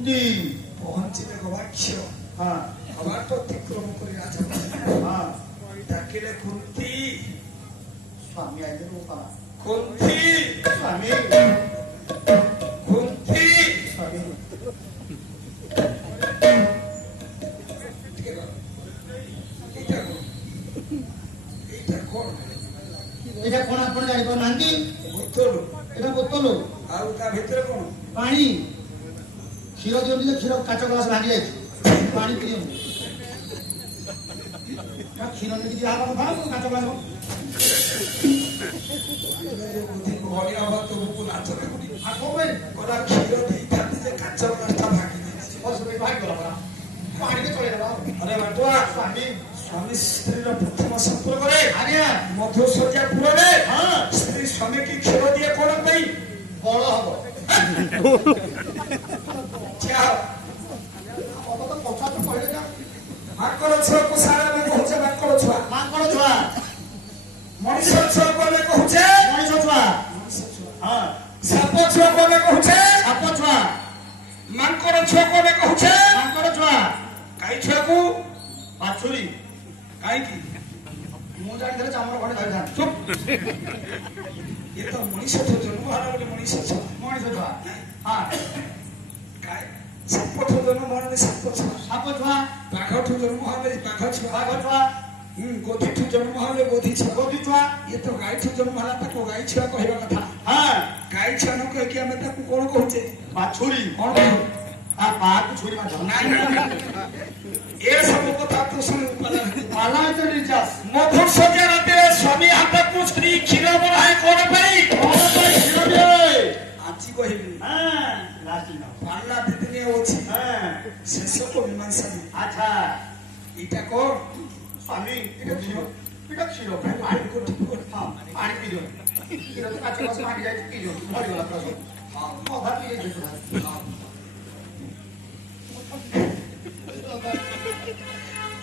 কুন্তি পৌঁছিলে গবাক্ষ হ্যাঁ কবাট অতিক্রম করে রাজা হ্যাঁ ডাকিলে কুন্তি স্বামী আইলে রূপা কুন্তি স্বামী কুন্তি স্বামী এটা কোন আপন জানিব নান্দি বোতল এটা বোতল ଆଉ ତା ଭିତରେ କଣ ପାଣି କ୍ଷୀର ଦିଅନ୍ତି ଯେ କ୍ଷୀର କାଚ ଗ୍ଲାସ ଭାଙ୍ଗି ଯାଇଛି ପାଣି ପିଅନ୍ତି କ୍ଷୀର ନେଇକି ଦିଆହବା କଥା କାଚ ଗ୍ଲାସ ଘରେ ହବା ତମକୁ ନାଚରେ ଆଉ କଣ ପାଇଁ ଗଲା କ୍ଷୀର ଦେଇଥାନ୍ତି ଯେ କାଚ ଗ୍ଲାସଟା ଭାଙ୍ଗି ଯାଇଛି ଭାଙ୍ଗିଗଲା ପରା ପାଣିରେ ଚଳେଇଦେବା ଆରେ ବାଟୁଆ ସ୍ୱାମୀ ସ୍ୱାମୀ ସ୍ତ୍ରୀର ପ୍ରଥମ ସମ୍ପର୍କରେ ଆଜ୍ଞା ମଧୁସଜ୍ଜା ପୁରରେ ହଁ ସ୍ତ୍ରୀ ସ୍ୱାମୀକି କ୍ଷୀର ଦିଏ କଣ ପାଇଁ ବଳ ହବ ମାଙ୍କଡ ଛୁଆକୁ ସାରା ଆମେ କହୁଛେ ମାଙ୍କଡ ଛୁଆ ମାଙ୍କଡ ଛୁଆ ମଣିଷ ଛୁଆକୁ ଆମେ କହୁଛେ ମଣିଷ ଛୁଆ ହଁ ସାପ ଛୁଆକୁ ଆମେ କହୁଛେ ସାପ ଛୁଆ ମାଙ୍କଡ ଛୁଆକୁ ଆମେ କହୁଛେ ମାଙ୍କଡ ଛୁଆ ଗାଈ ଛୁଆକୁ ବାଛୁରୀ କାହିଁକି ମୁଁ ଜାଣିଥିଲେ ଚାମର ଖଣ୍ଡେ ଧରିଥାନ୍ତି ଚୁପ୍ ଏ ତ ମଣିଷଠୁ ଜନ୍ମ ହେଲା ଗୋଟେ ମଣିଷ ଛୁଆ ମଣିଷ ଛୁଆ ହଁ ସାପଠୁ ଜନ୍ମ ହେଲେ ସାପ ଛୁଆ ସାପ ଛୁଆ ବାଘଠୁ ଜନ୍ମ ହେଲେ ବାଘ ଛୁଆ ବାଘ ଛୁଆ ଗୋଧିଠୁ ଜନ୍ମ ହେଲେ ଗୋଧି ଛୁଆ ଗୋଧି ଛୁଆ ଇଏ ତ ଗାଈଠୁ ଜନ୍ମ ହେଲା ତାକୁ ଗାଈ ଛୁଆ କହିବା କଥା ହଁ ଗାଈ ଛୁଆ ନ କହିକି ଆମେ ତାକୁ କଣ କହୁଛେ ବାଛୁରୀ କଣ କହୁ ବାହାକୁ ଛୁରୀ ମାଛ ନାଇଁ ଏ ସବୁ କଥା ତୁ ଶୁଣି ପାଲା ରିଚାର୍ଜ ମଧୁସଜ୍ଜା ରାତିରେ ସ୍ୱାମୀ ହାତକୁ ସ୍ତ୍ରୀ କ୍ଷୀର ବଢାଏ କଣ ପାଇଁ କ୍ଷୀର ଦିଏ ଆଜି କହିବି ପାଲା ଦି ଦିନ ଅଛି ଶେଷକୁ ମୀମାଂସା ଆଚ୍ଛା ଏଇଟା କଣ ସ୍ୱାମୀ ଏଇଟା କ୍ଷୀର ପାଣି କୋଠି ପାଣି ପିଇ ଦିଅ କ୍ଷୀର ତ କାଚ ଗ୍ଲାସ ଭାଙ୍ଗି ଯାଇଛି ପିଇ ଦିଅ ମରିଗଲା ପୁରା ସବୁ ଅଧା ପିଇ ଯାଇଛି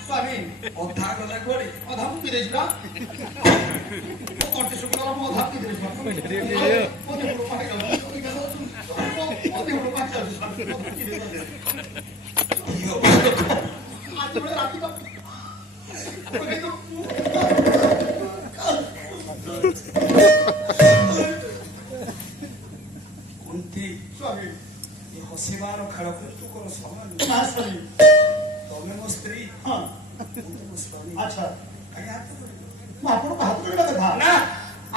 ସ୍ୱାମୀ ଅଧା ଗଲା କୋଳି ଅଧା ମୁଁ ପିଇ ଦେଇଛି ନା କଣ୍ଟି ଶୁଖିଗଲା ମୁଁ ଅଧା ପିଇ ଦେଇଛି ଆଜି ଗୋଟେ ରାତି କୁନ୍ତି ସ୍ୱାମୀ ଏ ହସିବାର ଖେଳକୁ ତୁ କଣ ସମୟ ନା ସ୍ୱାମୀ ତମେ ମୋ ସ୍ତ୍ରୀ ହଁ ମୋ ସ୍ୱାମୀ ଆଚ୍ଛା କାହିଁ ହାତ ଧରିବ? ମୁଁ ଆପଣଙ୍କୁ ହାତ ଯୋଡ଼ିବା କଥା ନା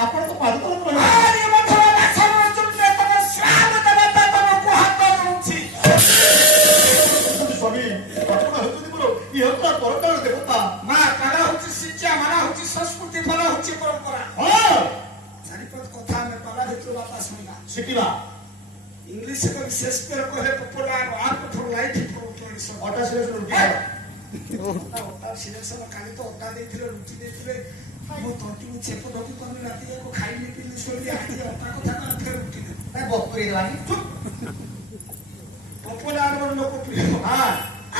ଆପଣ ତ ପାଦ ତଳ ରହିବେ ଆରେ ମଧୁର ବାସନ ଚୁମ୍ବେ ତମ ସ୍ୱାମୀ ଦେବତା ତମକୁ ହାତ ଦଉଛି ସ୍ୱାମୀ ଆପଣ ହେଉଛନ୍ତି ମୋର ଇଏ ପୁରା ପରକାର ଦେବତା ମା କାଳ ହଉଛି ଶିକ୍ଷା ମାନା ହଉଛି ସଂସ୍କୃତି ଫଳ ହଉଛି ପରମ୍ପରା ହଁ ଚାରିପଦ କଥା ଆମେ ପାଲା ଭିତରୁ ବାପା ଶୁଣିବା ଶିଖିବା ଇଂଲିଶ କରି ଶେଷକର କହିଲେ ପପୁଲାର ଆପ ଫର ଲାଇଫ ଫର ଟ୍ରାଡିସନ ଅଟା ସିଲେକ୍ସନ ଅଟା ସିଲେକ୍ସନ କାଲି ତ ଅଟା ଦେଇଥିଲେ ରୁଟି ଦେଇଥିଲେ ମୋ ତଣ୍ଟିକୁ ଛେପ ଢୋକି ପାରୁନି ରାତି ଯାକ ଖାଇଲି ପିଲି ଶୋଇଲି ଆଜି ଅଟା କଥା କଣ ଫେର ରୁଟି ଦେବ ବପୁରୀ ହେଲାନି ପପୁଲାର ଲୋକପ୍ରିୟ ହଁ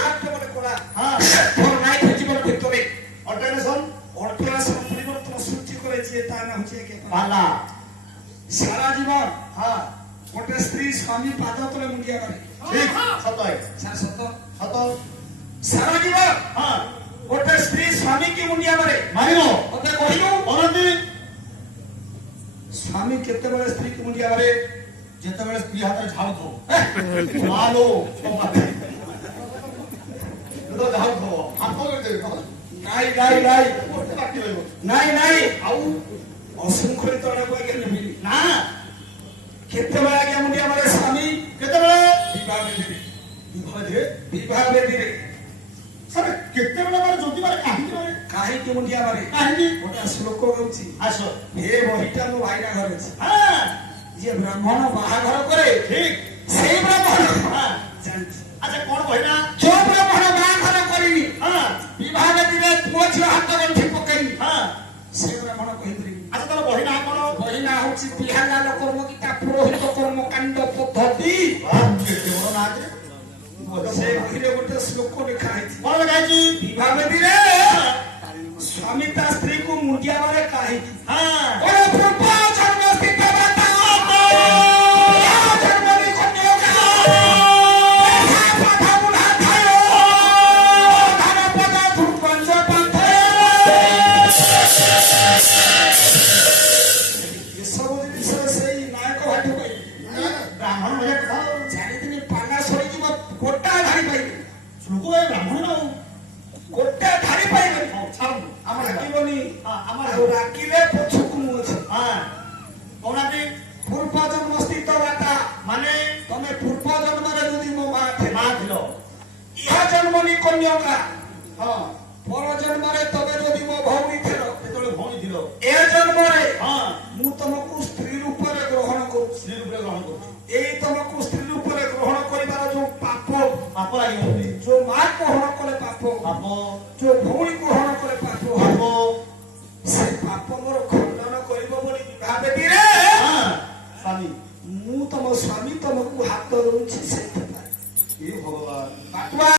ଆପ ମାନେ କଳା ହଁ ଫର ଲାଇଫ ଜୀବନ ଭିତରେ ଅଲ୍ଟରନେସନ ଅଲ୍ଟରାସନ ପରିବର୍ତ୍ତନ ସୃଷ୍ଟି করে ଯିଏ ତା ନାଁ ହଉଛି ଏକେ ପାଲା ସାରା ଜୀବନ ହଁ ଗୋଟେ ସ୍ତ୍ରୀ ସ୍ୱାମୀ ପାଦ ତଳେ ମୁଣ୍ଡିଆ ମାରେ ଠିକ ସତ ସତ ସତ ସାରା ଜୀବନ ହଁ ଗୋଟେ ସ୍ତ୍ରୀ ସ୍ୱାମୀ କି ମୁଣ୍ଡିଆ ମାରେ ମାରିବ ମତେ କହିଲୁ କରନ୍ତି ସ୍ୱାମୀ କେତେବେଳେ ସ୍ତ୍ରୀ କି ମୁଣ୍ଡିଆ ମାରେ ଯେତେବେଳେ ସ୍ତ୍ରୀ ହାତରେ ଝାଉଥିବ ମାଲୋ ଝାଉଥିବ ହାତ କରିଦେବି ନାଇଁ ନାଇଁ ନାଇଁ ବାକି ରହିବ ନାଇଁ ନାଇଁ ଆଉ ଅଶୃଙ୍ଖଳିତ ଅନେକ ଆଜ୍ଞା ନେବିନି ନା କେତେବେଳେ ଆଜ୍ଞା ମୁଣ୍ଡିଆ ମାରେ ସ୍ୱାମୀ କେତେବେଳେ ବିବାହ ବେଦୀରେ ବିବାହରେ ବିବାହ ବେଦୀରେ ସାର୍ କେତେବେଳେ ମାନେ ଯଦି ମାନେ କାହିଁକି ମାନେ କାହିଁକି ମୁଣ୍ଡିଆ ମାରେ କାହିଁକି ଗୋଟେ ଶ୍ଲୋକ ହେଉଛି ଆସ ଏ ବହିଟା ମୋ ଭାଇନା ଘରେ ଅଛି ହଁ ଯିଏ ବ୍ରାହ୍ମଣ ବାହାଘର କରେ ଠିକ ସେଇ ବ୍ରାହ୍ମଣ ହଁ ଜାଣିଛି ଆଚ୍ଛା କଣ କହିନା ଯୋଉ ବ୍ରାହ୍ମଣ ବାହାଘର କରିନି ହଁ ବିବାହ ବେଦୀରେ ପୁଅ ଝିଅ ହାତ ଗଣ୍ଠି ପକେଇନି ହଁ ସେ ବ୍ରାହ୍ମଣ କହିପାରିବି ଆଚ୍ଛା ତାର ବହି ନା କଣ ବହି ନାଁ ହଉଛି ବିହାଲାଲ କର୍ମଗୀତା ପୁରୋହିତ କର୍ମକାଣ୍ଡ ପଦ୍ଧତି କେତେ ବଡ ନା ଯେ ସେ ବହିରେ ଗୋଟେ ଶ୍ଲୋକ ଲେଖା ହେଇଛି କଣ ଲେଖା ହେଇଛି ବିବାହ ବେଦୀରେ ସ୍ୱାମୀ ତା ସ୍ତ୍ରୀକୁ ମୁଣ୍ଡିଆ ମାରେ କାହିଁକି ହଁ ପୂର୍ବ ଜନ୍ମ ସ୍ଥିତ ବାତା ଜନ୍ମରେ କନ୍ୟା ଜନ୍ମନି କନ୍ୟକା ହଁ ପର ଜନ୍ମରେ ତମେ ଯଦି ମୋ ଭଉଣୀ ଥିଲ ଯେତେବେଳେ ଭଉଣୀ ଥିଲ ଏ ଜନ୍ମରେ ହଁ ମୁଁ ତମକୁ ସ୍ତ୍ରୀ ରୂପରେ ଗ୍ରହଣ କରୁଛି ସ୍ତ୍ରୀ ରୂପରେ ଗ୍ରହଣ କରୁଛି ଏଇ ତମକୁ ସ୍ତ୍ରୀ ରୂପରେ ଗ୍ରହଣ କରିବାର ଯୋଉ ପାପ ପାପ ଲାଗିବ ମୋତେ ଯୋଉ ମା ଗ୍ରହଣ କଲେ ପାପ ପାପ ଯୋଉ ଭଉଣୀ ଗ୍ରହଣ କଲେ ପାପ ପାପ ସେ ପାପ ମୋର ଖଣ୍ଡନ କରିବ ବୋଲି ବିବାହ ବେଦୀରେ ହଁ ସ୍ୱାମୀ ମୁଁ ତମ ସ୍ୱାମୀ ତମକୁ ହାତ ଦଉଛି ସେଇଥିପାଇଁ ଏ ଭଗବାନ ପାଟୁଆ